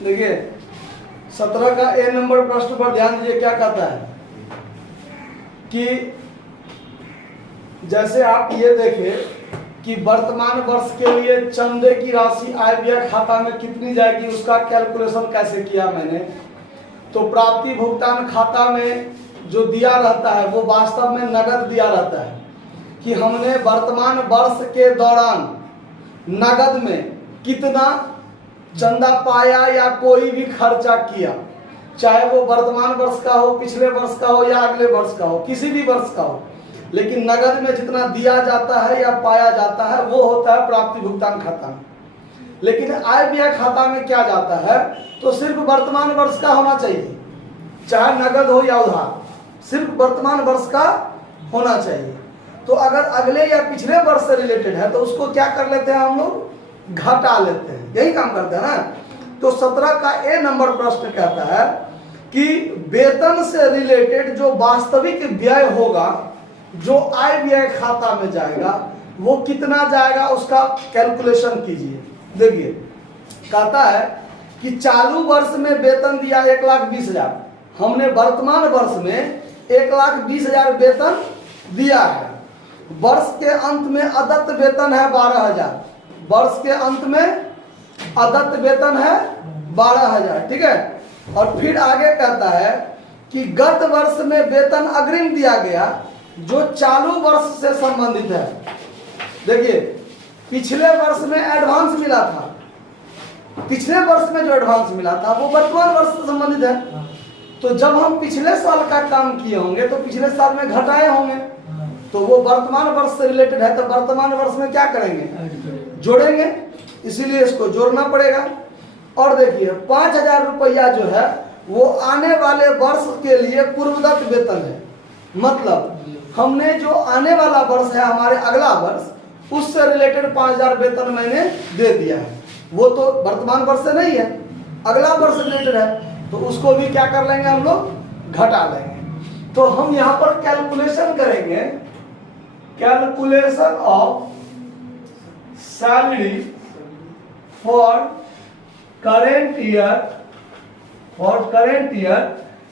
देखिए 17 का ए नंबर प्रश्न पर ध्यान दीजिए, क्या कहता है कि जैसे आप ये देखें कि वर्तमान वर्ष के लिए चंदे की राशि आय व्यय खाता में कितनी जाएगी, उसका कैलकुलेशन कैसे किया मैंने। तो प्राप्ति भुगतान खाता में जो दिया रहता है वो वास्तव में नगद दिया रहता है कि हमने वर्तमान वर्ष के दौरान नगद में कितना चंदा पाया या कोई भी खर्चा किया, चाहे वो वर्तमान वर्ष का हो, पिछले वर्ष का हो या अगले वर्ष का हो, किसी भी वर्ष का हो, लेकिन नगद में जितना दिया जाता है या पाया जाता है वो होता है प्राप्ति भुगतान खाता में। लेकिन आय व्यय खाता में क्या जाता है, तो सिर्फ वर्तमान वर्ष का होना चाहिए, चाहे नगद हो या उधार, सिर्फ वर्तमान वर्ष का होना चाहिए। तो अगर अगले या पिछले वर्ष से रिलेटेड है तो उसको क्या कर लेते हैं हम लोग, घटा लेते हैं, यही काम करते हैं ना। तो 17 का ए नंबर प्रश्न कहता है कि वेतन से रिलेटेड जो वास्तविक व्यय होगा, जो आय व्यय खाता में जाएगा, वो कितना जाएगा उसका कैलकुलेशन कीजिए। देखिए कहता है कि चालू वर्ष में वेतन दिया 1,20,000, हमने वर्तमान वर्ष में 1,20,000 वेतन दिया है। वर्ष के अंत में अदत्त वेतन है 12,000, वर्ष के अंत में अदत्त वेतन है 12,000, ठीक है। और फिर आगे कहता है कि गत वर्ष में वेतन अग्रिम दिया गया जो चालू वर्ष से संबंधित है। देखिए पिछले वर्ष में एडवांस मिला था, पिछले वर्ष में जो एडवांस मिला था वो वर्तमान वर्ष से संबंधित है। तो जब हम पिछले साल का काम किए होंगे तो पिछले साल में घटाए होंगे, तो वो वर्तमान वर्ष से रिलेटेड है, तो वर्तमान वर्ष में क्या करेंगे, जोड़ेंगे, इसीलिए इसको जोड़ना पड़ेगा। और देखिए 5,000 रुपया जो है वो आने वाले वर्ष के लिए पूर्वदत्त वेतन है, मतलब हमने जो आने वाला वर्ष है, हमारे अगला वर्ष, उससे रिलेटेड 5,000 वेतन मैंने दे दिया है। वो तो वर्तमान वर्ष से नहीं है, अगला वर्ष रिलेटेड है, तो उसको भी क्या कर लेंगे हम लोग, घटा लेंगे। तो हम यहाँ पर कैलकुलेशन करेंगे, calculation of salary for current year, for current year.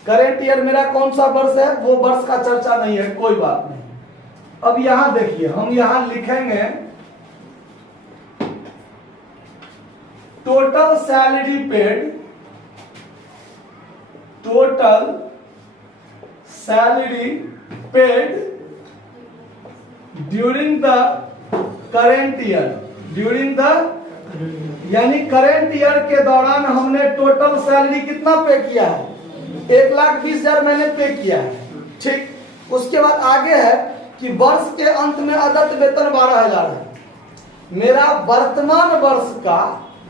Current year मेरा कौन सा वर्ष है, वो वर्ष का चर्चा नहीं है, कोई बात नहीं। अब यहां देखिए, हम यहां लिखेंगे total salary paid, total salary paid during the current year, during the, यानी करेंट ईयर के दौरान हमने टोटल सैलरी कितना पे किया है, 1,20,000 मैंने पे किया है, ठीक। उसके बाद आगे है कि वर्ष के अंत में अदत्त वेतन 12,000 है, मेरा वर्तमान वर्ष का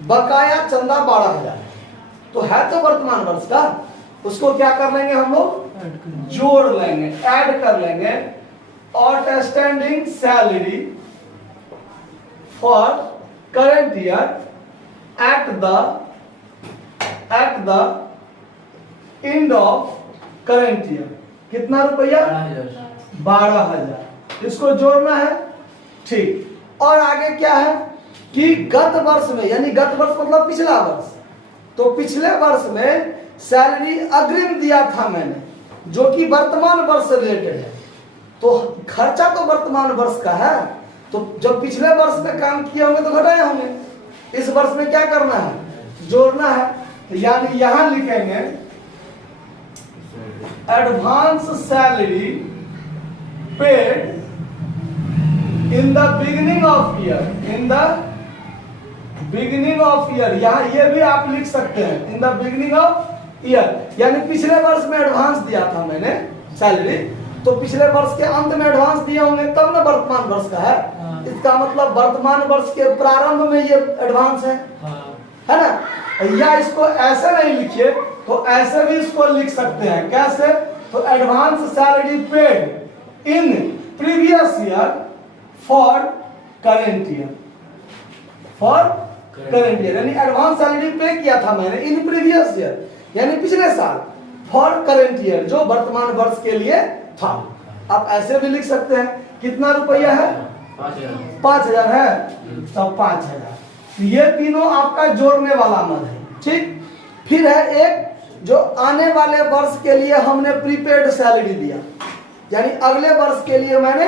बकाया चंदा 12,000 है, तो है तो वर्तमान वर्ष का, उसको क्या कर लेंगे हम लोग, जोड़ लेंगे, ऐड कर लेंगे। Outstanding salary for current year at the end of current year, कितना रुपया, 12,000, इसको जोड़ना है, ठीक। और आगे क्या है कि गत वर्ष में, यानी गत वर्ष मतलब पिछला वर्ष, तो पिछले वर्ष में सैलरी अग्रिम दिया था मैंने, जो कि वर्तमान वर्ष से रिलेटेड है, तो खर्चा तो वर्तमान वर्ष का है, तो जब पिछले वर्ष में काम किए होंगे तो घटाए होंगे, इस वर्ष में क्या करना है, जोड़ना है। तो यानी यहां लिखेंगे advance salary paid in the beginning of year, in the beginning of year, यहां ये भी आप लिख सकते हैं in the beginning of year, यानी पिछले वर्ष में एडवांस दिया था मैंने सैलरी, तो पिछले वर्ष के अंत में एडवांस दिए होंगे तब ना वर्तमान वर्ष का है, इसका मतलब वर्तमान वर्ष के प्रारंभ में ये एडवांस है ना। या इसको ऐसे नहीं लिखिए तो ऐसे भी इसको लिख सकते हैं, कैसे, तो advance salary paid in previous year for current year, for current year, यानी एडवांस सैलरी पे किया था मैंने इन प्रीवियस ईयर, यानी पिछले साल, फॉर करेंट ईयर, जो वर्तमान वर्ष के लिए था। आप ऐसे भी लिख सकते हैं, कितना रुपया है, 5,000 है, तो 5,000, ये तीनों आपका जोड़ने वाला मद है, ठीक। फिर है एक जो आने वाले वर्ष के लिए हमने प्रीपेड सैलरी दिया, यानी अगले वर्ष के लिए मैंने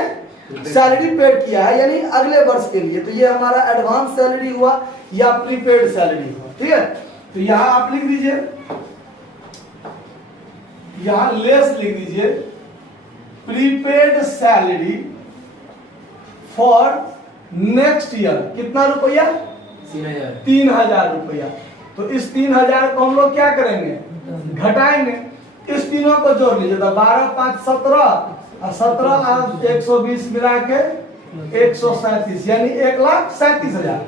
सैलरी पेड किया है, यानी अगले वर्ष के लिए। तो ये हमारा एडवांस सैलरी हुआ या प्रीपेड सैलरी हुआ। ठीक है, तो यहां आप लिख दीजिए, यहां लेस लिख दीजिए, prepaid salary for next year. कितना रुपया? 3000 रुपया। तो इस 3000 को हम लोग क्या करेंगे? घटाएंगे। इस तीनों को जोड़ लीजिए, तो 12 5 17 और 17 और 120 मिला के 137, यानी 1,37,000।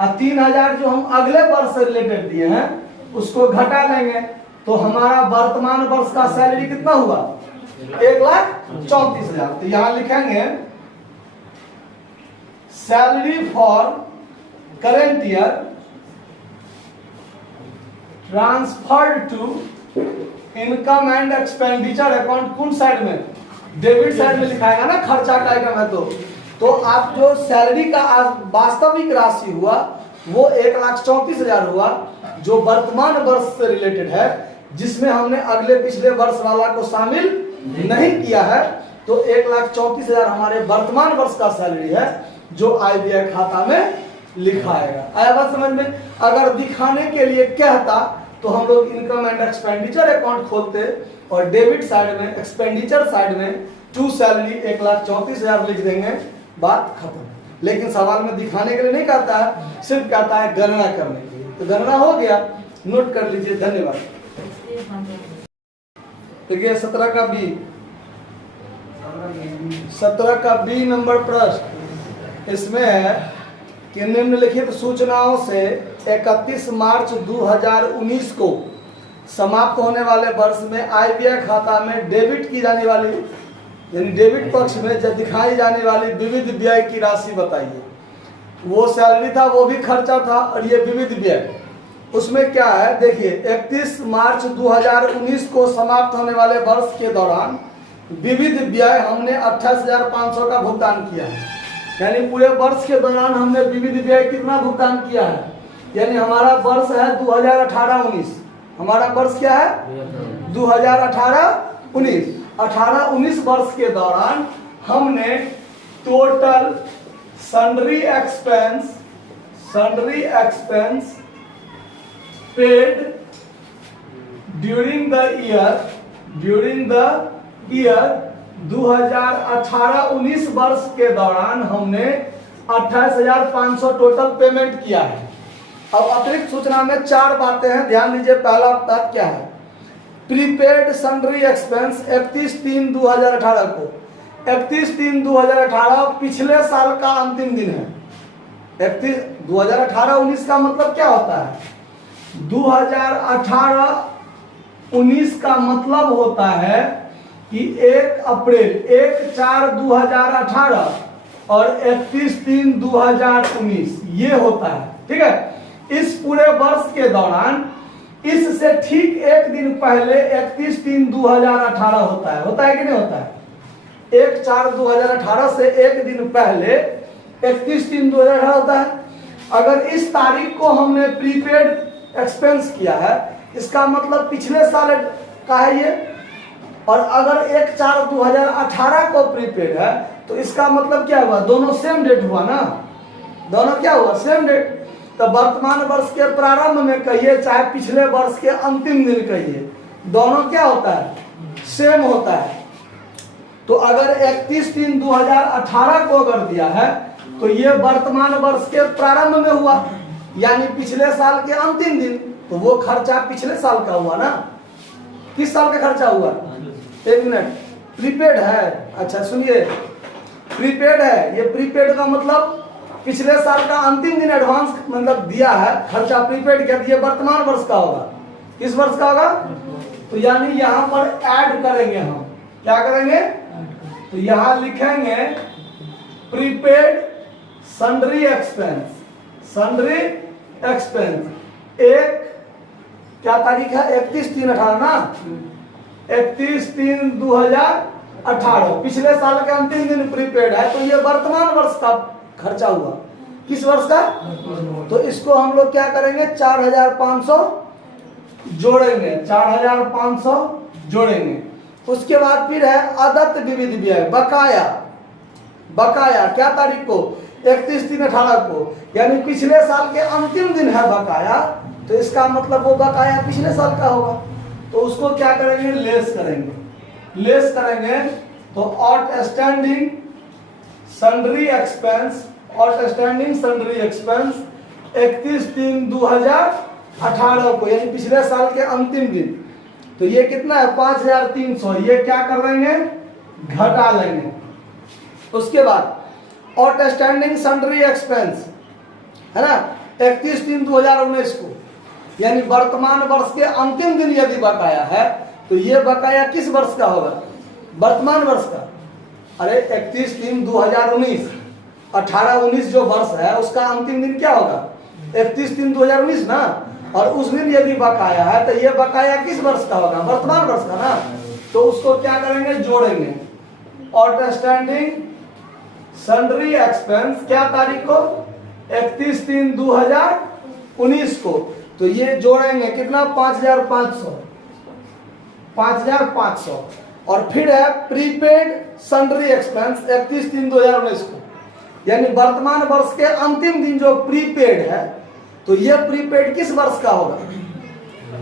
और 3000 जो हम अगले वर्ष से रिलेटेड दिए हैं उसको घटा लेंगे, तो हमारा वर्तमान वर्ष का सैलरी कितना हुआ? 1,34,000। तो यहां लिखेंगे salary for current year transferred to income and expenditure account. कौन साइड में? डेबिट साइड में लिखाएगा ना, खर्चा का आइटम है। तो आप जो सैलरी का वास्तविक राशि हुआ वो 1,34,000 हुआ, जो वर्तमान वर्ष से रिलेटेड है, जिसमें हमने अगले पिछले वर्ष वाला को शामिल नहीं किया है। तो 1,34,000 हमारे वर्तमान वर्ष का सैलरी है जो आय व्यय खाता में लिखाएगा। आया बात समझ में? अगर दिखाने के लिए कहता तो हम लोग इनकम एंड एक्सपेंडिचर अकाउंट खोलते और डेबिट साइड में, एक्सपेंडिचर साइड में टू सैलरी 1,34,000 लिख देंगे, बात खत्म। लेकिन सवाल में दिखाने के लिए नहीं कहता है, सिर्फ कहता है गणना करने के लिए। तो गणना हो गया, नोट कर लीजिए। धन्यवाद। देखिए 17 का बी नंबर प्रश्न इसमें है कि निम्नलिखित सूचनाओं से 31 मार्च 2019 को समाप्त होने वाले वर्ष में आय व्यय खाता में डेबिट की जाने वाली, यानी डेबिट पक्ष में जब दिखाई जाने वाली विविध व्यय की राशि बताइए। वो सैलरी था, वो भी खर्चा था, और ये विविध व्यय। उसमें क्या है देखिए, 31 मार्च 2019 को समाप्त होने वाले वर्ष के दौरान विविध व्यय हमने 28,500 का भुगतान किया है। यानी पूरे वर्ष के दौरान हमने विविध व्यय कितना भुगतान किया है? यानी हमारा वर्ष है 2018-19। हमारा वर्ष क्या है? 2018-19। 18-19 वर्ष के दौरान हमने total sundry expense paid during the year 2018-19 वर्ष के दौरान हमने 28,500 टोटल पेमेंट किया है। अब अतिरिक्त सूचना में 4 बातें हैं, ध्यान दीजिए। पहला बात क्या है? प्रीपेड सन्ड्री एक्सपेंस 31/3/2018 को, 31/3/2018 पिछले साल का अंतिम दिन है। 2018-19 का मतलब क्या होता है? 2018-19 का मतलब होता है कि 1 अप्रैल 1/4/2018 और 31/3/2019 ये होता है। ठीक है, इस पूरे वर्ष के दौरान इससे ठीक एक दिन पहले 31/3/2018 होता है। होता है कि नहीं होता है? 1/4/2018 से एक दिन पहले 31/3/2018 होता है। अगर इस तारीख को हमने प्रीपेड एक्सपेंस किया है, इसका मतलब पिछले साल का है ये। और अगर 1/4/2018 को प्रीपेड है तो इसका मतलब क्या हुआ? दोनों सेम डेट हुआ ना, दोनों क्या हुआ? Same date. तो वर्तमान वर्ष के प्रारंभ में कहिए चाहे पिछले वर्ष के अंतिम दिन कहिए, दोनों क्या होता है? सेम होता है। तो अगर 31/3/2018 को अगर दिया है तो ये वर्तमान वर्ष के प्रारंभ में हुआ, यानी पिछले साल के अंतिम दिन। तो वो खर्चा पिछले साल का हुआ ना। किस साल का खर्चा हुआ? 1 मिनट। प्रीपेड है, अच्छा सुनिए, प्रीपेड है। ये प्रीपेड का मतलब पिछले साल का अंतिम दिन एडवांस मतलब दिया है, खर्चा प्रीपेड किया। ये वर्तमान वर्ष का होगा। किस वर्ष का होगा? तो यानी यहाँ पर ऐड करेंगे हम। क्या करेंगे? तो यहाँ लिखेंगे प्रीपेड सन्ड्री एक्सपेंस। एक क्या तारीख है? 31/3/18 ना, 31/3/2018 पिछले साल के अंतिम दिन प्रीपेड है। तो ये वर्तमान वर्ष का खर्चा हुआ। किस वर्ष का? तो इसको हम लोग क्या करेंगे? 4,500 जोड़ेंगे, 4500 जोड़ेंगे। उसके बाद फिर है अदत्त विविध व्यय, बकाया। बकाया क्या तारीख को? 31/3/18 को, यानी पिछले साल के अंतिम दिन है बकाया, तो इसका मतलब वो बकाया पिछले साल का होगा। तो उसको क्या करेंगे? लेस करेंगे। लेस करेंगे तो outstanding sundry expense, outstanding sundry expense 31/3/2018 को, यानी पिछले साल के अंतिम दिन। तो ये कितना है? 5300। ये क्या कर देंगे? घटा लेंगे। उसके बाद आउटस्टैंडिंग सन्ड्री एक्सपेंस है ना, 31/3/2019 को, यानी वर्तमान वर्ष के अंतिम दिन यदि बकाया है तो ये बकाया किस वर्ष का होगा? वर्तमान वर्ष का। अरे 31/3/2019, 18-19 जो वर्ष है उसका अंतिम दिन क्या होगा? 31/3/2019 ना। और उस दिन यदि बकाया है तो ये बकाया किस वर्ष का होगा? वर्तमान वर्ष का ना। तो उसको क्या करेंगे? जोड़ेंगे। आउटस्टैंडिंग सन्ड्री एक्सपेंस क्या तारीख को? 31/3/2019 को। तो ये जोड़ेंगे कितना? 5500, 5500। और फिर है प्रीपेड सन्ड्री एक्सपेंस 31/3/2019 को, यानी वर्तमान वर्ष के अंतिम दिन जो प्रीपेड है, तो ये प्रीपेड किस वर्ष का होगा?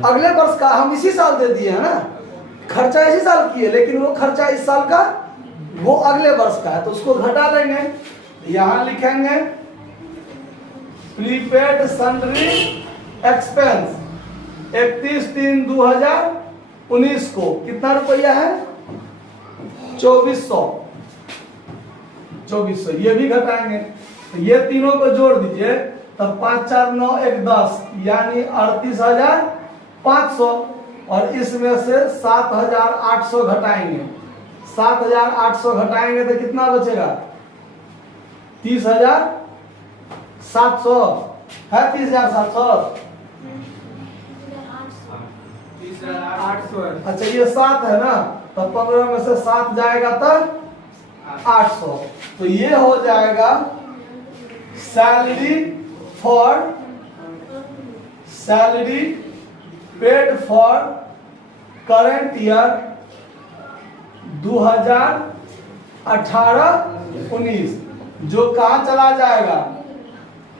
अगले वर्ष का। हम इसी साल दे दिए है ना, खर्चा इसी साल किए, लेकिन वो खर्चा इस साल का वो अगले वर्ष का है, तो उसको घटा देंगे। यहां लिखेंगे प्रीपेड सन्ड्री एक्सपेंस 31/3/2019 को कितना रुपया है? 2400। 2400 ये भी घटाएंगे। तो ये तीनों को जोड़ दीजिए, तब 5 4 9 1 10, यानी 38,500। और इसमें से 7,800 घटाएंगे। 7,800 घटाएंगे तो कितना बचेगा? 30,700 है। 30,700। अच्छा ये 7 है ना, तो 15 में से 7 जाएगा तो 800। तो ये हो जाएगा salary paid for current year 2018-19, जो कहाँ चला जाएगा?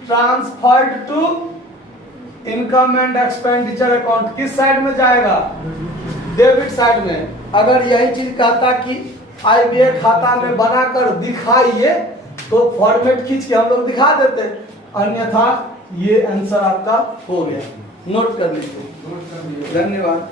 Transferred to income and expenditure account. किस साइड में जाएगा? डेबिट साइड में। अगर यही चीज कहता कि आईबीए खाता में बनाकर दिखाइए तो फॉर्मेट खींच के हम लोग दिखा देते, अन्यथा ये आंसर आपका हो गया। नोट कर लीजिए। धन्यवाद।